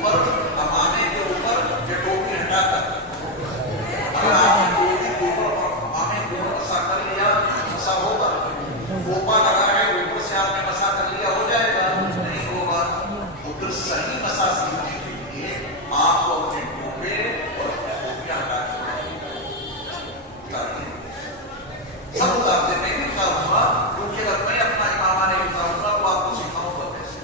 اوپر کمانے کے اوپر یہ ٹوپی ہٹا کر اگر آپ نے ٹوپی کے اوپر کمانے کے اوپر مسا کر لیا مسا ہوگا. کوپا لگا ہے اوپر سے آپ نے مسا کر لیا ہو جائے گا نہیں ہوگا. تو پھر صحیح مسا سیکھنے کے لیے آپ کو اپنے ٹوپے اور ٹوپیاں ہٹا کے سب اتارتے میں بھی اتاروں گا کیونکہ اگر میں اپنا امامانہ اتاروں گا تو آپ کو سکھاؤں گا کیسے.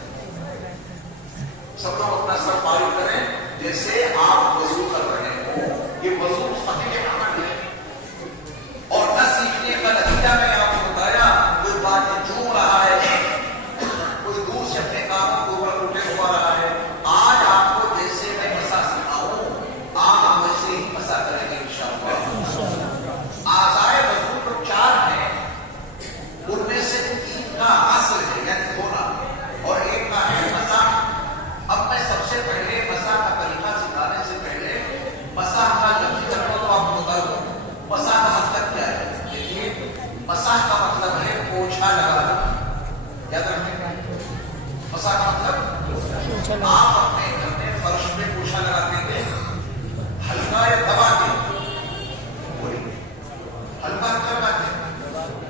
سب لوگ اپنا سر فارغ کریں جیسے آپ وضو کر رہے ہو. یہ وضو صحیح کے عمل ہے اور نہ سیکھنے کا نتیجہ میں آپ کو بتایا. کوئی بات چوم رہا ہے کوئی دور سے اپنے کاموں کو اوپر اٹھے ہوا رہا ہے. آج آپ کو جیسے میں مسا سکھاؤں آپ ویسے ہی مسا کریں گے انشاءاللہ. آزائے وضو تو 4 ہیں ان میں سے 3 کا اصل ہے یعنی دھونا اور ایک کا ہے مسا. اب میں سب سے پہلے مسا کا طریقہ سکھانے سے پہلے مسا کا لفظی ترجمہ تو آپ کو بتا دوں. مسا کا مطلب کیا ہے؟ دیکھیے مسا کا مطلب ہے پوچھا لگانا. یاد رکھیں مسا کا مطلب آپ اپنے گھر میں فرش پہ پوچھا لگاتے تھے ہلکا یا دبا کے. ہلکا لگاتے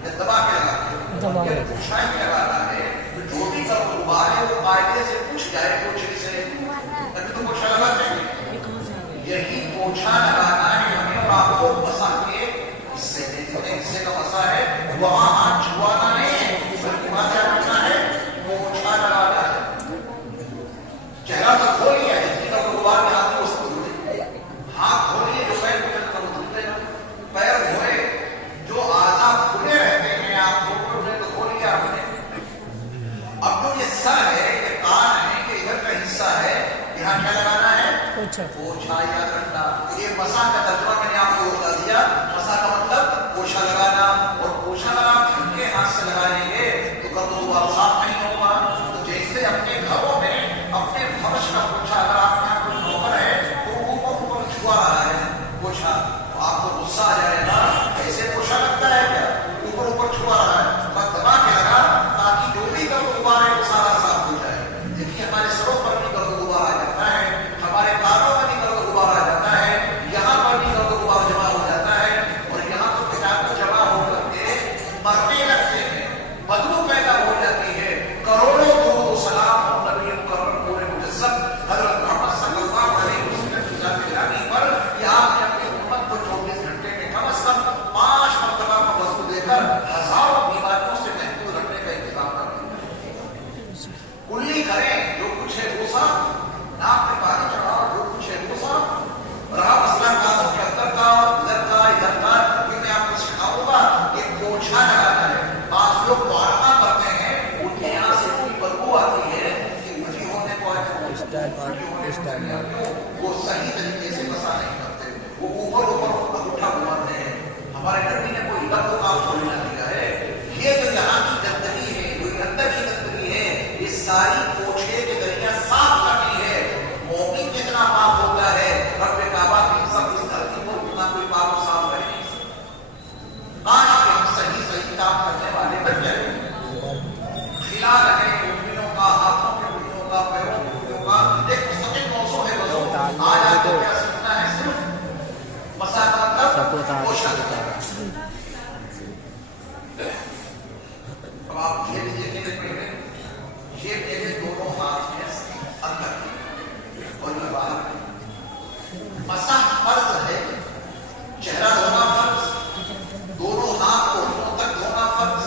یا دبا کے لگاتے ہیں. پوچھا ہی لگانا ہے جو بھی غبار ہے وہ قاعدے سے پوچھ جائے پوچھنے سے تبھی تو پوچھا لگاتے ہیں. یہی پوچھا لگانا ہے ہمیں اور آپ کو مسا کے حصے کا مسا ہے. وہاں ہاتھ چھوانا نہیں ہے بلکہ وہاں کیا کرنا ہے پوچھا لگانا ہے. چہرہ تو کھولیا ہے جتنی کا غبار میں ہاتھ اس کو دھوئے. ہاتھ کھولیے جو پیر کو دھوتے ہیں پیر دھوئے جو آزاد کھلے رہتے ہیں آپ کو تو کھولیا آپ نے. اب جو یہ سر ہے یہ کان ہے کہ ادھر کا حصہ ہے یہاں کیا لگانا ہے پوچھا. یاد رکھنا یہ مسا کا ترجمہ میں نے آپ کو بتا دیا. مسا کا مطلب پوچھا لگانا اور پوچھا لگا کے ہاتھ سے لگائیں گے تو کب تو صاف نہیں ہوگا. تو جیسے اپنے گھروں میں اپنے فرش کا پوچھا اگر آپ کے یہاں کوئی نوکر ہے تو اوپر چھوا رہا ہے پوچھا تو آپ کو غصہ آ جائے گا ایسے پوچھا لگتا ہے کیا اوپر چھوا رہا ہے. بس دبا کے لگا تاکہ جو بھی گرد غبار ہے وہ سارا صاف ہو جائے. دیکھیے ہمارے سروں پر بھی گرد غبار آ جاتا ہے ہمارے کانوں میں بھی گرد غبار آ جاتا ہے یہاں پر بھی گرد غبار جمع ہو جاتا ہے اور یہاں تو کتاب جمع ہو کر کے مرنے لگتے ہیں بدبو پیدا ہو جاتی ہے. کروڑوں درود و سلام نبی مکرم پورے مجسم حضرت محمد صلی اللہ علیہ وسلم کی ذات گرامی پر کہ آپ نے اپنی امت کو 24 گھنٹے میں کم از کم 5 مرتبہ کا وضو دے کر ہزاروں بیماریوں سے محفوظ رکھنے کا انتظام کر دیا. کلی کریں جو کچھ ہے وہ صاف ناک میں پانی چڑھاؤ جو کچھ ہے وہ صاف رہا. مسئلہ کانوں کے اندر کا ادھر کا یہ میں آپ کو سکھاؤں گا. یہ پوچھا لگانا ہے. بعض لوگ معائنہ کرتے ہیں ان کے یہاں سے کوئی بدبو آتی ہے کہ الٹی ہونے کو وہ صحیح طریقے سے مسا نہیں کرتے. وہ اوپر اٹھا گھماتے ہیں. ہمارے نبی نے کوئی ادھر کو کام چھوڑ نہ دیا ہے. یہ جو یہاں کی گندگی ہے جو اندر کی گندگی ہے یہ ساری پوچھے کے ذریعے صاف کرنی ہے. مومن جتنا پاک ہوتا ہے رب کعبہ کی سب اس دھرتی کو اتنا کوئی پاک و صاف رہ نہیں سکتا. کاش کہ ہم صحیح کام کرنے والے بن جائیں. خلا رہے انگلیوں کا ہاتھوں کے انگلیوں کا پیروں کے انگلیوں کا ایک مستقل موضوع ہے. وضو آج آپ کو کیا سیکھنا ہے صرف مسا کا مطلب پوچھا لگانا. اب آپ یہ دیکھیں یہ میرے دونوں ہاتھ میں اندر اور یہ باہر. مسا فرض ہے. چہرہ دھونا فرض دونوں ہاتھ کو ہاتھوں تک دھونا فرض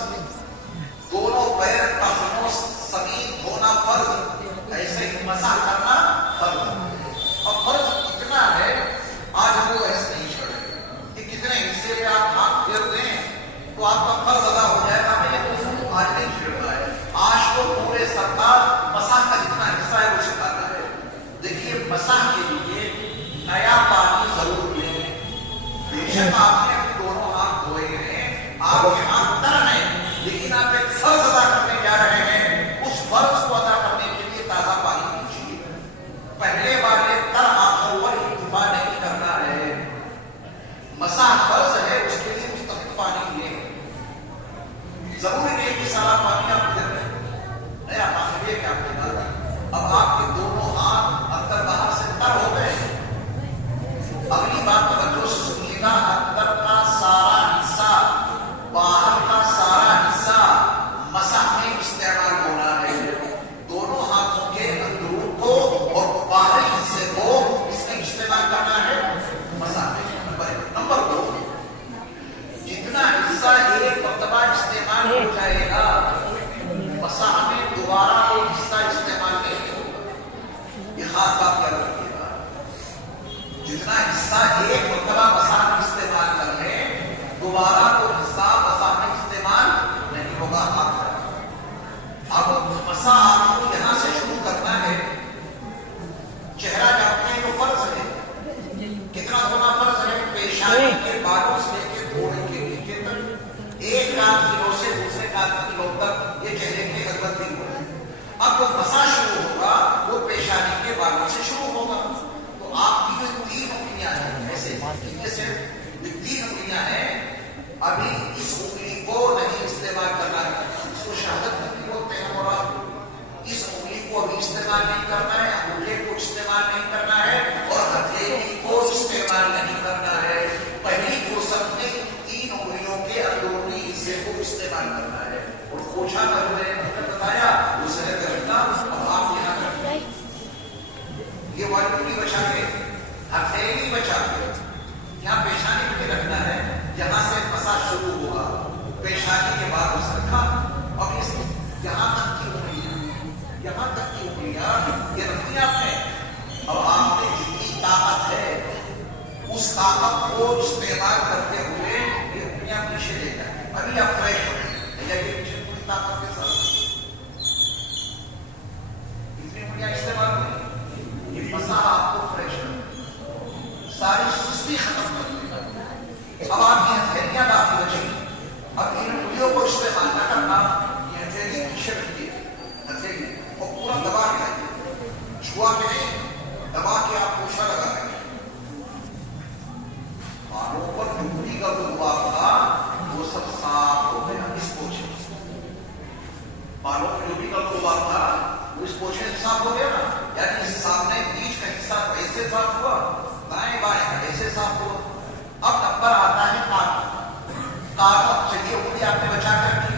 دونوں پیر ٹخنوں سمیت دھونا فرض ایسے ہی مسا کرنا فرض. اور فرض اتنا ہے آج وہ ایسے نہیں چھوڑے کہ کتنے حصے پہ آپ ہاتھ پھیر دیں تو آپ کا فرض ادا ہو جائے گا. میں یہ تو آج نہیں چھیڑتا ہے. آج کو پورے سرکار مسا کا جتنا حصہ ہے وہ سکھاتا ہے. دیکھیے مسا کے لیے نیا پانی ضرور لیں. بے شک آپ نے اپنے دونوں ہاتھ دھوئے ہیں آپ کے ہاتھ تر ہیں لیکن آپ ایک فرض ادا کرنے جا رہے ہیں. اس فرض کو ادا کرنے کے لیے تازہ پانی پیجیے. پہلے والے تر ہاتھوں پر اکتفا نہیں کرنا ہے. مسا فرض ہے اس کے لیے مستقل پانی لیں. ضروری نہیں کہ سارا پانی آپ دے رہے ہیں. نیا پانی لے کے آپ کے ڈال. اب آپ کے دونوں ہاتھ اندر حصہ ایک مرتبہ مسا استعمال کر لیں دوبارہ وہ حصہ مسا میں استعمال نہیں ہوگا. اب مسا آپ کو یہاں سے شروع کرنا ہے. چہرہ جانتے ہیں تو فرض ہے. کتنا دھونا فرض ہے؟ پیشانی کے بالوں سے لے کے تھوڑے کے نیچے تک ایک کاف کلو سے دوسرے کاف کلو تک یہ چہرے کے خدمت نہیں ہو رہے. اب جو مسا شروع ہوگا وہ پیشانی کے بالوں سے شروع ہوگا. تو آپ کی جو تین انگلیاں ہیں ایسے جیسے تین انگلیاں ہیں ابھی اس انگلی کو نہیں استعمال کرنا ہے. اس کو شہادت نہیں بولتے ہیں. اور اس انگلی کو ابھی استعمال نہیں کرنا ہے. انگوٹھے کو استعمال نہیں کرنا ہے اور ہتھیلی کو استعمال نہیں کرنا ہے. پہلی فرصت میں تین انگلیوں کے اندرونی حصے کو استعمال کرنا ہے. اور پوچھا کر میں نے بتایا اسے کرنا. اب آپ یہاں کریں یہ والی انگلی بچا کے ہتھیلی بچا کے یہاں پیشانی پہ رکھنا ہے. یہاں سے مسا شروع ہوگا پیشانی کے بعد اس رکھا اور اس یہاں تک کی انگلیاں یہ رکھی آپ نے. اور آپ نے جتنی طاقت ہے اس طاقت کو استعمال کرتے ہوئے یہ انگلیاں پیچھے لے جائیں. ابھی آپ فریش ہو گئے پیچھے پوری طاقت کے ساتھ اتنی انگلیاں استعمال ہوئی. یہ مسا آپ کو فریش کر ساری سستی ختم کر دے. اب آپ کی ہتھیلیاں باقی بچیں. اب ان انگلیوں کو استعمال نہ کرنا. یہ ہتھیلی پیچھے رکھیے ہتھیلی اور پورا دبا کے رکھیے. چھوا کے نہیں دبا کے آپ پوچھا لگا رہے ہیں. بالوں پر ڈوبی کا جو ہوا تھا وہ سب صاف ہو گیا اس پوچھے سے. بالوں پر ڈوبی کا جو ہوا تھا وہ اس پوچھے سے صاف ہو گیا نا. یعنی سامنے بیچ کا حصہ ایسے صاف ہوا دائیں بائیں ایسے صاف ہوا. اب نمبر آتا ہے کاغذ. چلیے انگلی آپ نے بچا کر کی.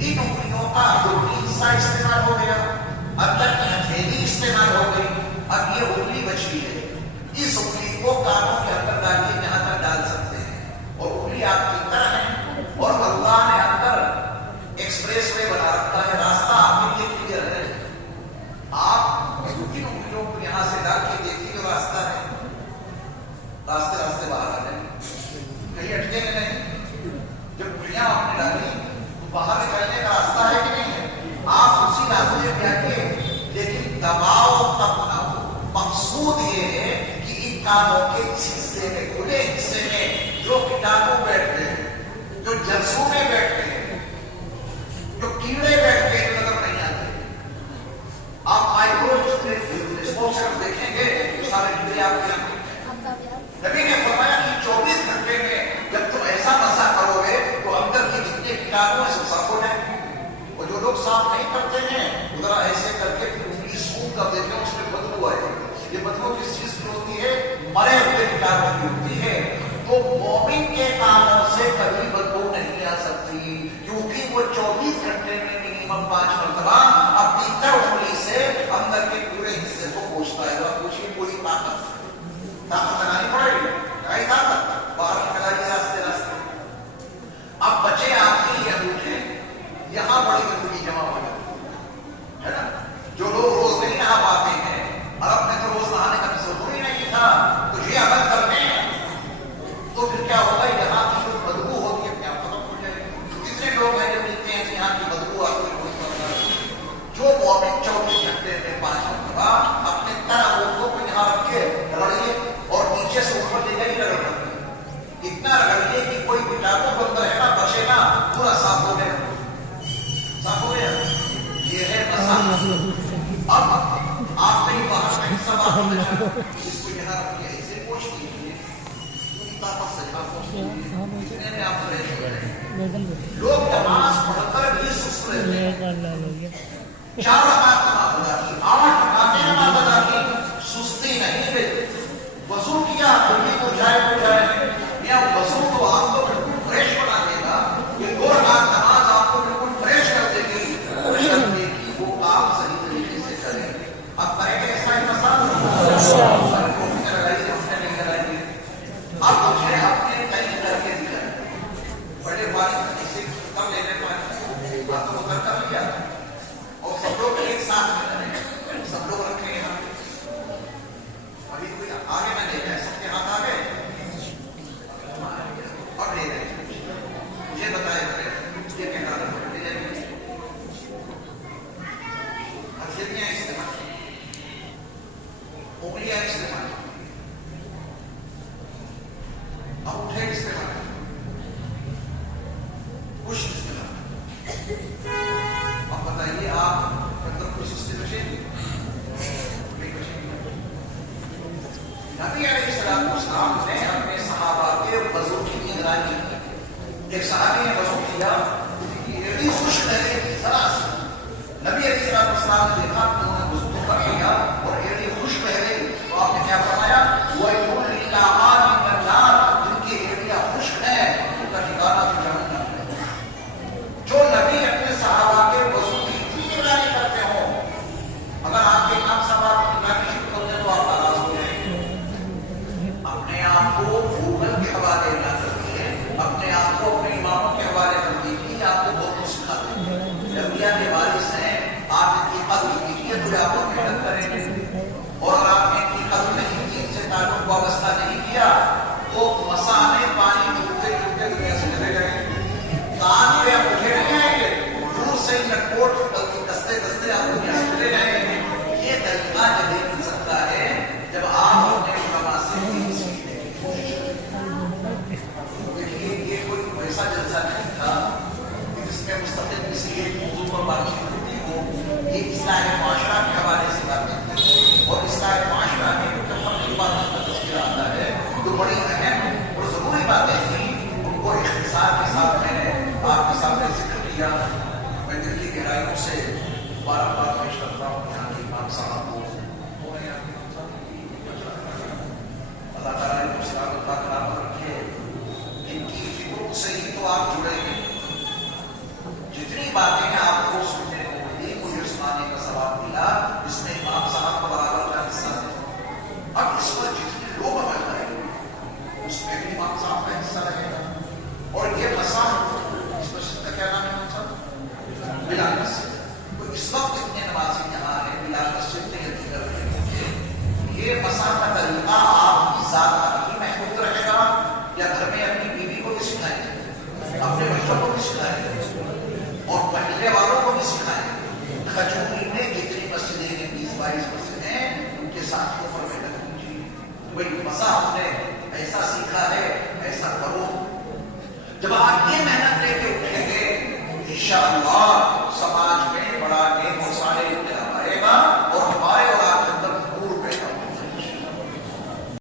ان انگلیوں کا اندرونی حصہ استعمال ہو گیا. اندر کی ہتھیلی استعمال ہو گئی. اب یہ انگلی بچی ہے. اس انگلی کو کانوں کے اندر ڈالیے جہاں تک ڈال سکتے ہیں. اور انگلی آپ کی طرح ہے اور اللہ نے اندر ایکسپریس وے بنا رکھا ہے. راستہ آپ کے لیے کلیئر ہے. آپ ان انگلیوں کو یہاں سے ڈال کے دیکھیے جو راستہ ہے. راستے باہر آ جائیں کہیں اٹکے گے نہیں. جب انگلیاں آپ نے ڈالی تو باہر نکلنے کا راستہ ہے کہ نہیں ہے. آپ اسی راستے پہ آئیے لیکن دباؤ تب نہ ہو. مقصود یہ ہے کہ ان کانوں کے اس حصے میں کھلے حصے میں جو کیٹانو بیٹھتے ہیں جو جرثومے بیٹھتے ہیں جو کیڑے بیٹھتے ہیں جو نظر نہیں آتے. آپ مائکروسکوپ سے دیکھیں گے تو سارے کیڑے آپ کے آنکھوں. نبی نے فرمایا کہ 24 گھنٹے میں جب تم ایسا مسا کرو گے تو اندر کی جتنے کیٹانو ہیں سب صاف ہو جائیں گے. اور جو لوگ صاف نہیں کرتے ہیں ذرا ایسے کر کے انگلی سوکھ کر دیتے ہیں اس میں بدبو آئے. یہ بدبو کس چیز کی ہوتی ہے؟ مرے ہوئے کیٹانو کی ہوتی ہے. تو مومن کے کانوں سے کبھی بدبو نہیں آ سکتی کیونکہ وہ 24 گھنٹے میں منیمم 5 مرتبہ اپنی تر انگلی سے اندر کے پورے حصے کو پوچھتا ہے. پوچھیے کوئی طاقت لگانی پڑے گی. لگائی طاقت باہر نکلائی راستے. اب بچے آپ کے لیے انگوٹھے یہاں بڑی گندگی جمع ہو جاتی ہے نا. جو لوگ روز نہیں نہا پاتے ہیں اور اپنے تو روز نہانے کا ضروری نہیں تھا تو یہ عمل کرنے تو پھر کیا ہوگا. یہاں کی جو بدبو ہوتی ہے کیا ختم ہو جائے گی. کتنے لوگ ہیں جو ملتے ہیں کہ یہاں کی بدبو آپ کو جو مومن 24 گھنٹے میں 5 مرتبہ اپنے تر انگوٹھوں کو یہاں رکھ کے رگڑیے اور نیچے سے اوپر لے جائیے رگڑ اتنا رگڑیے کہ کوئی کیٹانو بند رہے نا بچے نا پورا صاف ہو گیا. صاف ہو گیا. یہ ہے مسا. اب آپ نے باہر کا حصہ باہر جس کو یہاں رکھیے اسے پوچھ لیجیے طاقت سے آپ فریش ہو جائیں. لوگ نماز پڑھ کر بھی سست رہتے ہیں. 4 رکعت نماز ادا کی 8 رکعتیں نماز ادا کی سستی نہیں رہتی. وضو کیا جلدی تو جائے یا وضو تو آپ کو بالکل فریش بنا دے گا. یہ 2 رکعت نماز آپ کو بالکل فریش کر دے گی. وہ کام صحیح طریقے سے کریں. اب کریں گے ایسا ہی مسا اب مجھے اپنے کئی کر کے دکھائیں. بڑے بات اسے کم لینے پائے باتوں کو کر لیا اور سب لوگ ایک ساتھ میں کریں. سب لوگ رکھیں یہاں ابھی کوئی آگے میں لے جائے سب کے انگلیاں استعمال انگوٹھے استعمال کچھ استعمال. اب بتائیے آپ مطلب کچھ اس سے بچیں گے نہیں بچیں گے. نبی علیہ السلام نے اپنے صحابہ کے وضو کی نگرانی کی. ایک صحابی نے وضو کیا اتنی خوش رہے ذرا سے نبی علیہ السلام نے دیکھا کہ انہوں نے وضو کر لیا اور ایڑی خوش رہے تو آپ نے کیا فرمایا وَيْلٌ لِلْأَعْمَالِ مِنَ النَّارِ جن کی ایڑیاں خشک ہیں ان کا ٹھکانہ تو جہنم ہے. جو نبی اپنے صحابہ کے وضو کی اتنی نگرانی کرتے ہوں اگر آپ کے امام صاحب آپ کی نگرانی شروع کرتے تو آپ ناراض ہو جائیں گے. اپنے آپ کو گوگل کے حوالے نہ کریے اپنے آپ کو اپنے اماموں کے حوالے کر دیجیے آپ کو بہت کچھ سکھاتے ہیں. نبیہ کے وارث ہیں آپ کی قدر کیجیے تو آپ کو محنت کریں گے اور اگر آپ نے کی قدر نہیں کی ان سے تعلق وابستہ نہیں کیا تو مساح میں پانی ڈوبتے ڈوبتے دنیا سے چلے جائیں گے. کان پہ آپ اٹھے نہیں آئیں گے دور سے ہی لٹپوٹ بلکہ دستے دستے آپ دنیا سے چلے جائیں گے. یہ طریقہ جب مل سکتا ہے جب آپ اپنے علماء سے سیکھنے کی کوشش کریں. یہ کوئی ایسا جلسہ نہیں تھا کہ جس میں مستقل کسی ایک موضوع پر بات چیت ہوتی ہو. یہ اصلاح معاشرہ کے حوالے سے بات کرتے ہیں اور اصلاح معاشرہ میں جو فرقی باتوں کا تذکرہ آتا ہے جو بڑی اہم اور ضروری باتیں تھیں ان کو اختصار کے ساتھ میں نے آپ کے سامنے ذکر کیا. میں دل کی گہرائیوں سے بار پیش کرتا ہوں یہاں کے امام صاحب کو اللہ تعالیٰ نے سلامت برابر رکھے. ان کی فکروں سے ہی تو آپ جڑے ہیں. جتنی باتیں آپ کو سننے کو ملی مجھے سنانے کا ثواب ملا جس میں امام صاحب کو برابر کا حصہ ہے. اب اس پر جتنے لوگ عمل کریں گے اس میں بھی امام صاحب کا حصہ رہے گا. اور یہ مساح اس مسجد کا کیا نام ہے صاحب بلال مسجد. تو اس وقت اتنے نمازی یہاں ہیں بلال مسجد میں یہ مساح کا طریقہ آپ کی ذات ہی محفوظ رہے گا یا گھر میں اپنی بیوی کو بھی سکھائیں گے اپنے بچوں کو بھی سکھائیں گے اور محلے والوں کو بھی سکھائیں گے. کھجوری میں جتنی مسجدیں ہیں 20-22 مسجدیں ان کے ساتھیوں پر محنت کیجیے. بھائی مساح ہم نے ایسا سیکھا ہے ایسا کرو. جب آپ یہ محنت لے کے اٹھیں گے انشاءاللہ سماج میں بڑا